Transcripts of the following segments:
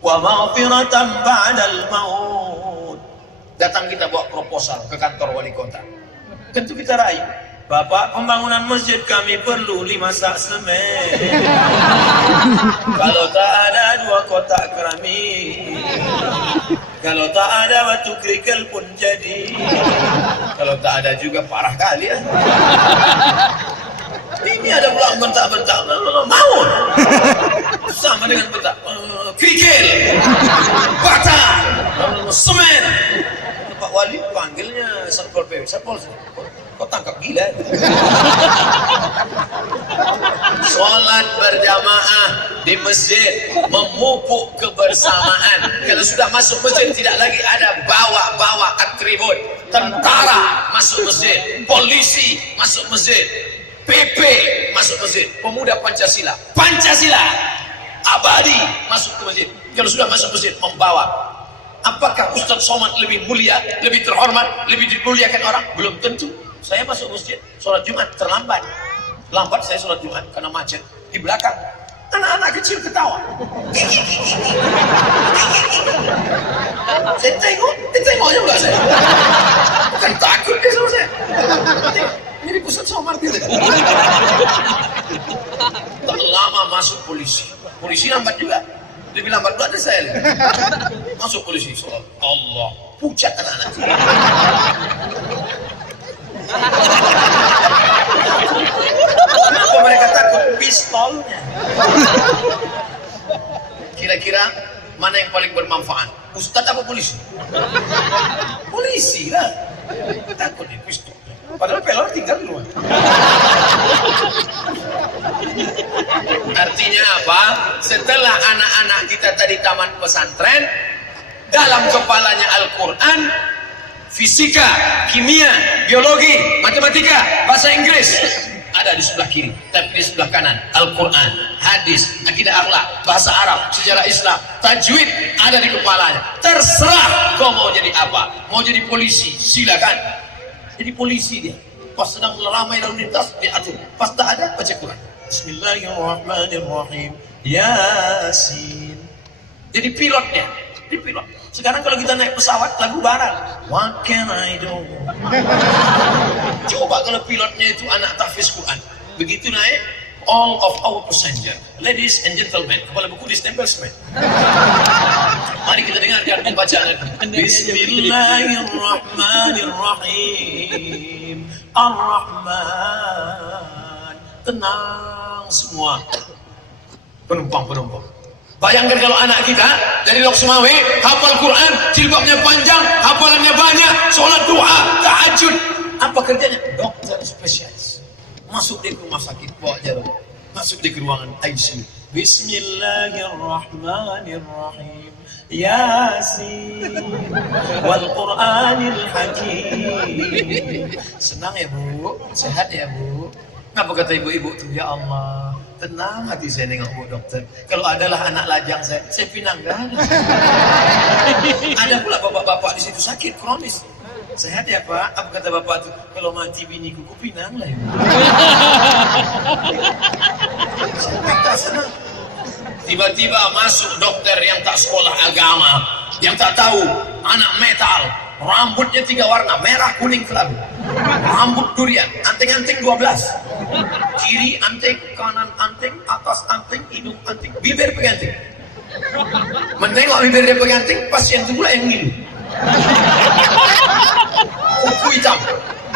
wa maghfiratan ba'dal maut. Datang kita bawa proposal ke kantor wali kota. Tentu kita raih, Bapak, pembangunan masjid kami perlu 5 sak semen. Kalau tak ada 2 kotak keramik, kalau tak ada batu kerikil pun jadi. Kalau tak ada juga parah kali ya. Ini ada pula bentak-bentak maut sama dengan bentak kerikil, bata, semen. Pak Wali panggilnya Satpol PP, Satpol, kok tangkap gila? Sholat berjamaah di masjid memupuk kebersamaan. Kalau sudah masuk masjid tidak lagi ada bawa-bawa atribut. Tentara masuk masjid, polisi masuk masjid, PP masuk masjid, pemuda Pancasila abadi masuk ke masjid. Kalau sudah masuk masjid membawa. Apakah Ustadz Somad lebih mulia, lebih terhormat, lebih dimuliakan orang? Belum tentu. Saya masuk masjid, sholat Jumat terlambat. Lambat saya sholat Jumat karena macet. Di belakang, anak-anak kecil ketawa. Saya tengoknya enggak saya. Bukan takut dia sama saya. Ini Ustadz Somad gitu. Tak lama masuk polisi. Polisi lambat juga. Lebih lambat pula dari saya. Masuk polisi, sholat. Allah, pucat anak-anak. Kenapa mereka takut? Pistolnya. Kira-kira mana yang paling bermanfaat? Ustadz apa polisi? Polisi lah. Takut di pistol. Padahal pelor tinggal di luar. Artinya apa? Setelah anak-anak kita tadi tamat pesantren, dalam kepalanya Al-Quran, fisika, kimia, biologi, matematika, bahasa Inggris ada di sebelah kiri, tapi di sebelah kanan Al-Quran, hadis, akidah akhlak, bahasa Arab, sejarah Islam, tajwid ada di kepalanya. Terserah kau mau jadi apa. Mau jadi polisi, silakan. Jadi polisi dia. Pas sedang ramai lalu lintas diatur. Pas tak ada baca Quran. Bismillahirrahmanirrahim. Yasin. Jadi pilotnya. Jadi pilot. Sekarang kalau kita naik pesawat lagu barat. What can I do? Coba kalau pilotnya itu anak tahfiz Quran. Begitu naik, all of our passenger, ladies and gentlemen, kepala buku distempel semen. Mari kita dengarkan bacaan. Bismillahirrahmanirrahim. Ar-Rahman. Tenang semua penumpang-penumpang. Bayangkan kalau anak kita dari Lok Sumawe hafal Quran, jilbabnya panjang, hafalannya banyak, sholat duha, tahajud. Apa kerjanya? Dokter spesialis. Masuk di rumah sakit, bawa jarum. Masuk di ruangan ICU. Bismillahirrahmanirrahim. Yasin wal Qur'anil Hakim. Senang ya Bu? Sehat ya Bu? Apa kata ibu-ibu tuh? Ya Allah, tenang hati saya nengok Bu dokter. Kalau adalah anak lajang saya pinangkan. Ada pula bapak-bapak di situ sakit kronis. Sehat ya Pak? Apa kata bapak tuh? Kalau mati biniku pinang lah ya. Saya senang. Tiba-tiba masuk dokter yang tak sekolah agama, yang tak tahu, anak metal, rambutnya 3 warna, merah, kuning, kelabu, rambut durian, anting-anting 12, kiri anting, kanan anting, atas anting, hidung anting, bibir peganting. Menengok bibir dia peganting, pasien itu pula yang ngilu.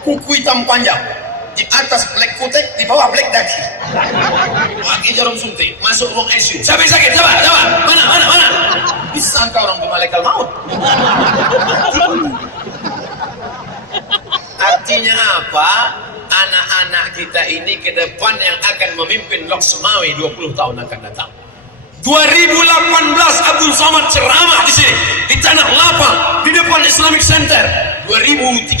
Kuku hitam panjang, di atas black kutek, di bawah black daki. Pakai jarum suntik, masuk ruang ICU. Siapa yang sakit? Coba. Mana? Disangka orang itu malaikat maut. Artinya apa? Anak-anak kita ini ke depan yang akan memimpin Lok Sumawe 20 tahun akan datang. 2018 Abdul Somad ceramah di sini, di Tanah Lapang, di depan Islamic Center. 2038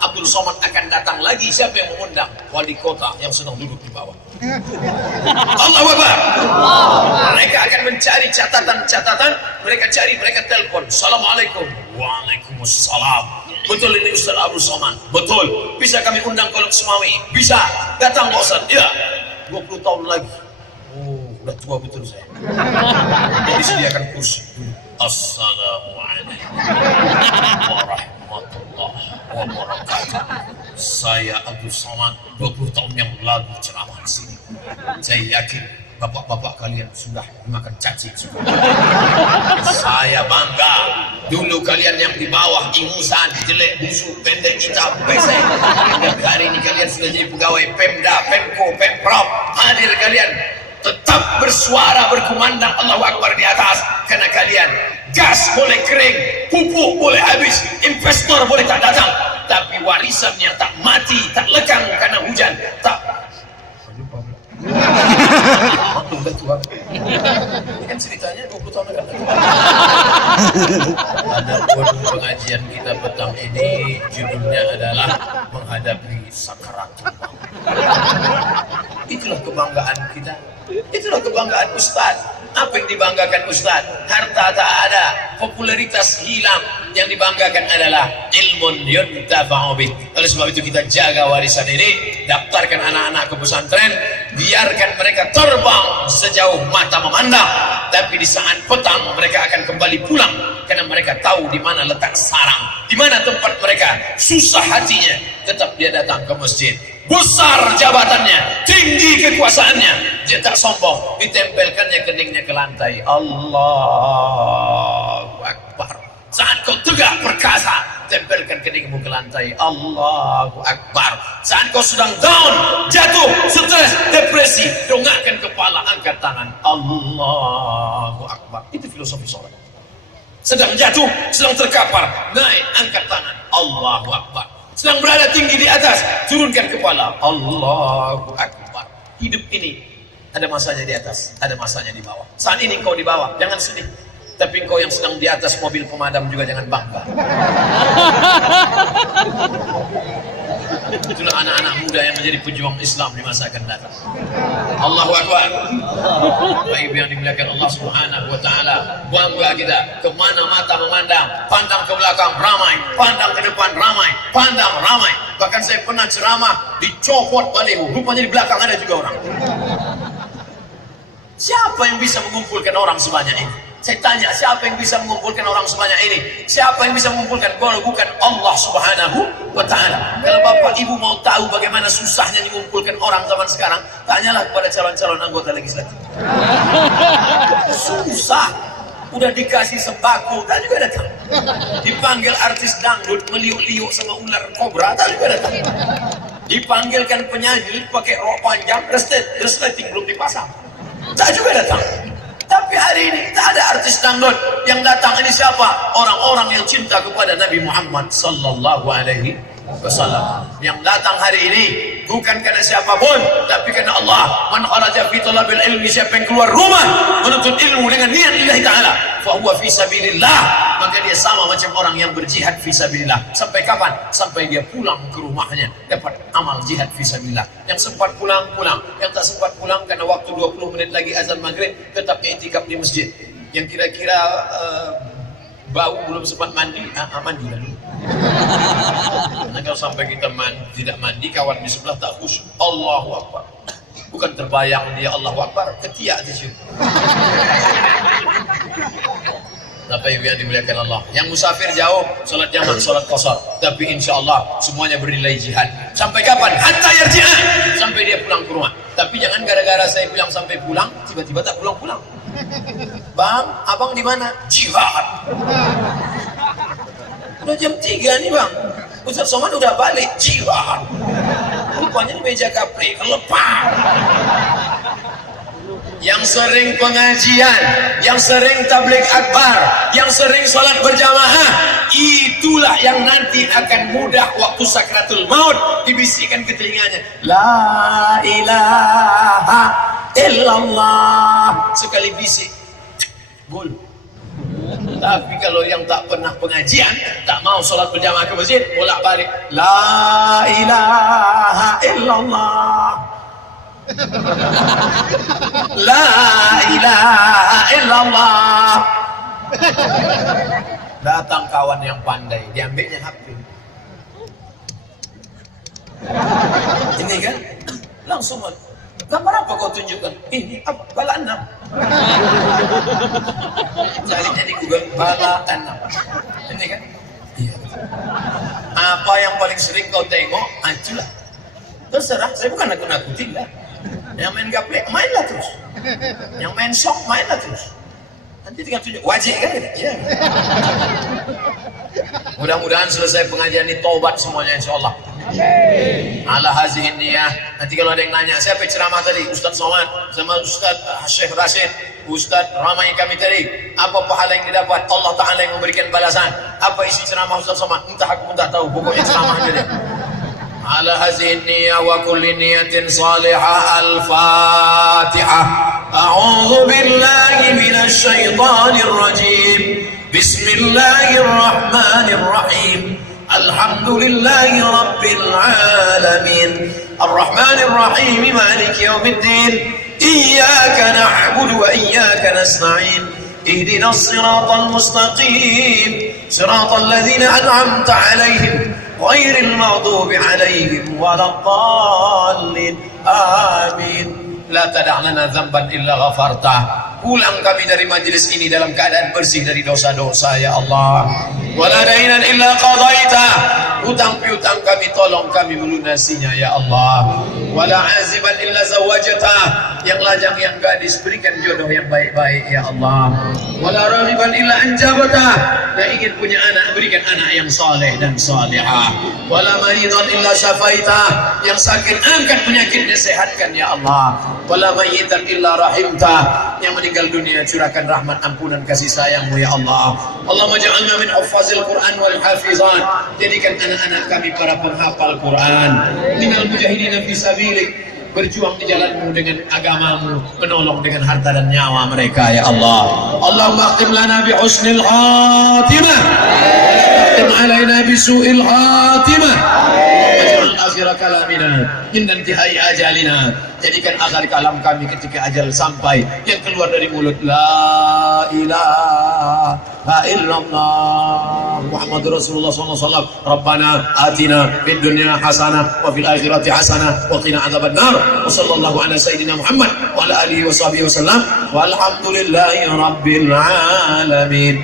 Abdul Somad akan datang lagi. Siapa yang mengundang? Wali kota yang sedang duduk di bawah. Allahu Akbar. Mereka akan mencari catatan. Mereka telepon. Assalamualaikum. Waalaikumsalam. Betul ini Ustaz Abdul Somad? Betul. Bisa kami undang ke Lok Sumawe? Bisa. Datang Pak Ustaz? Ya. 20 tahun lagi. Oh, udah tua betul saya. Jadi sediakan kursi. Assalamualaikum warahmatullahi wabarakatuh. Saya Abdul Somad, 20 tahun yang lalu ceramah di sini. Saya yakin bapak-bapak kalian sudah makan cacing. Saya bangga. Dulu kalian yang di bawah ingusan, jelek, busuk, pendek, hitam, pesek. Tapi hari ini kalian sudah jadi pegawai Pemda, Pemko, Pemprov. Hadir kalian tetap bersuara, berkumandang Allahu Akbar di atas. Karena kalian gas boleh kering, pupuk boleh habis, investor boleh tak datang, tapi warisan yang tak mati, tak lekang karena hujan, tak udah tua. Ini kan ceritanya 20 tahun akan datang. Ada pengajian kita petang ini, judulnya adalah menghadapi sakaratul maut. Itulah kebanggaan kita. Itulah kebanggaan Ustaz. Apa yang dibanggakan Ustaz? Harta tak ada, popularitas hilang. Yang dibanggakan adalah ilmun yuntafa'u bih. Oleh sebab itu kita jaga warisan ini, daftarkan anak-anak ke pesantren, biarkan mereka terbang sejauh mata memandang. Tapi di saat petang mereka akan kembali pulang karena mereka tahu di mana letak sarang, di mana tempat mereka. Susah hatinya, tetap dia datang ke masjid. Besar jabatannya, tinggi kekuasaannya, dia tak sombong, ditempelkannya keningnya ke lantai. Allahu Akbar. Saat kau tegak perkasa, tempelkan keningmu ke lantai. Allahu Akbar. Saat kau sedang down, jatuh, stres, depresi, dongakkan kepala, angkat tangan. Allahu Akbar. Itu filosofi sholat. Sedang jatuh, sedang terkapar, naik, angkat tangan. Allahu Akbar. Sedang berada tinggi di atas, turunkan kepala. Allahu Akbar. Hidup ini ada masanya di atas, ada masanya di bawah. Saat ini kau di bawah, jangan sedih. Tapi engkau yang sedang di atas mobil pemadam juga jangan bangga. Itulah anak-anak muda yang menjadi pejuang Islam di masa akan datang. Allahu Akbar. Baik yang dimuliakan Allah Subhanahu wa taala, bangga kita kemana mata memandang, pandang ke belakang ramai, pandang ke depan ramai, pandang ramai. Bahkan saya pernah ceramah dicopot baliho, rupanya di belakang ada juga orang. Siapa yang bisa mengumpulkan orang sebanyak ini? Saya tanya, siapa yang bisa mengumpulkan orang sebanyak ini? Siapa yang bisa mengumpulkan? Kalau bukan Allah Subhanahu wa ta'ala. Kalau Bapak Ibu mau tahu bagaimana susahnya mengumpulkan orang zaman sekarang, tanyalah kepada calon-calon anggota legislatif. Susah. Udah dikasih sembako, tak juga datang. Dipanggil artis dangdut meliuk-liuk sama ular kobra, tak juga datang. Dipanggilkan penyanyi pakai rok panjang, resleting belum dipasang, tak juga datang. Tapi hari ini tak ada artis dangdut yang datang. Ini siapa? Orang-orang yang cinta kepada Nabi Muhammad sallallahu alaihi wasallam. Yang datang hari ini bukan karena siapapun, tapi karena Allah. Man kharaja fi talabil ilmi, siapa yang keluar rumah menuntut ilmu dengan niat lillahi ta'ala, fa huwa fi sabilillah, maka dia sama macam orang yang berjihad fi sabilillah. Sampai kapan? Sampai dia pulang ke rumahnya dapat amal jihad fi sabilillah. Yang sempat pulang, yang tak sempat pulang karena waktu 20 menit lagi azan maghrib tetap i'tikaf di masjid. Yang kira-kira bau belum sempat mandi, mandi dulu. Karena kalau sampai kita tidak mandi, kawan di sebelah tak khusyuk. Allahu Akbar. Bukan terbayang dia Allahu Akbar, ketiak di situ. Tapi yang dimuliakan Allah, yang musafir jauh, sholat jamak, sholat qasar, tapi insya Allah semuanya bernilai jihad. Sampai kapan? Hatta yarji'a, sampai dia pulang ke rumah. Tapi jangan gara-gara saya bilang sampai pulang, tiba-tiba tak pulang-pulang. Bang, abang di mana? Jihad. Udah jam 3 nih bang, Ustaz Somad udah balik. Jihad. Rupanya di meja kapri, kelepar. Yang sering pengajian, yang sering tabligh akbar, yang sering salat berjamaah, itulah yang nanti akan mudah waktu sakratul maut dibisikkan ke telinganya, la ilaha illallah. Sekali bisik, gol. Tapi kalau yang tak pernah pengajian, tak mau salat berjamaah ke masjid, bolak-balik, la ilaha illallah. La ilaha illallah. Datang kawan yang pandai, diambilnya HP. Ini kan langsung Gambar apa kau tunjukkan? Ini apa? Bala 6. Carinya di Google, bala 6. Ini kan? Iya. Apa yang paling sering kau tengok? Itulah. Terserah, saya bukan nakut-nakutin lah. Yang main gaplek, mainlah terus. Yang main song, mainlah terus. Nanti tinggal tunjuk, wajib kan? Ya. Mudah-mudahan selesai pengajian ini tobat semuanya insyaAllah. Ala hazihin niyah. Nanti kalau ada yang nanya, siapa ceramah tadi? Ustaz Somad sama Ustaz Syekh Rashid, Ustaz ramai kami tadi. Apa pahala yang didapat? Allah Ta'ala yang memberikan balasan. Apa isi ceramah Ustaz Somad? Entah aku pun tak tahu. Pokoknya ceramah dia. Ala hazihin niyah wa kulli niyatin salihah. Al-Fatihah. A'udhu billahi minasy syaithanir rajim. Bismillahirrahmanirrahim. Alhamdulillahi Rabbil Alamin. Ar-Rahmanir Rahim. Maliki yawmiddin. Iyyaka na'budu wa iyyaka nasta'in. Ihdinas siratal mustaqim. Siratal ladzina an'amta 'alaihim ghairil maghdubi 'alaihim waladdallin. Amin. La tada' lana dzamban illa ghafartah. Pulang kami dari majlis ini dalam keadaan bersih dari dosa-dosa ya Allah. Wala dainan illa qadaita. Hutang piutang kami tolong kami melunasinya ya Allah. Wala aziban illa zawajata. Yang lajang yang gadis berikan jodoh yang baik-baik ya Allah. Wala raghiban illa anjabata. Yang ingin punya anak berikan anak yang saleh dan salihah. Wala maridan illa syafaita. Yang sakit angkat penyakitnya, sehatkan ya Allah. Wala mayyitan illa rahimta. Yang meninggal dunia curahkan rahmat ampunan kasih sayangmu ya Allah. Allahumma ja'alna min huffazil Quran wal hafizan. Jadikan anak-anak kami para penghafal Quran. Minal mujahidina fi sabilik. Berjuang di jalanmu dengan agamamu, menolong dengan harta dan nyawa mereka ya Allah. Allahumma akhtim lana bi husnil khatimah. Akhtim alaina bi su'il khatimah. Akhir kalamina inna intihai ajalina. Jadikan akhir kalam kami ketika ajal sampai yang keluar dari mulut la ilaha illallah Muhammadur Rasulullah sallallahu alaihi wasallam. Rabbana atina fid dunya hasanah wa fil akhirati hasanah wa qina adzabannar. Wa sallallahu ala sayyidina Muhammad wa ala alihi wa sahbihi wasallam. Walhamdulillahi rabbil alamin.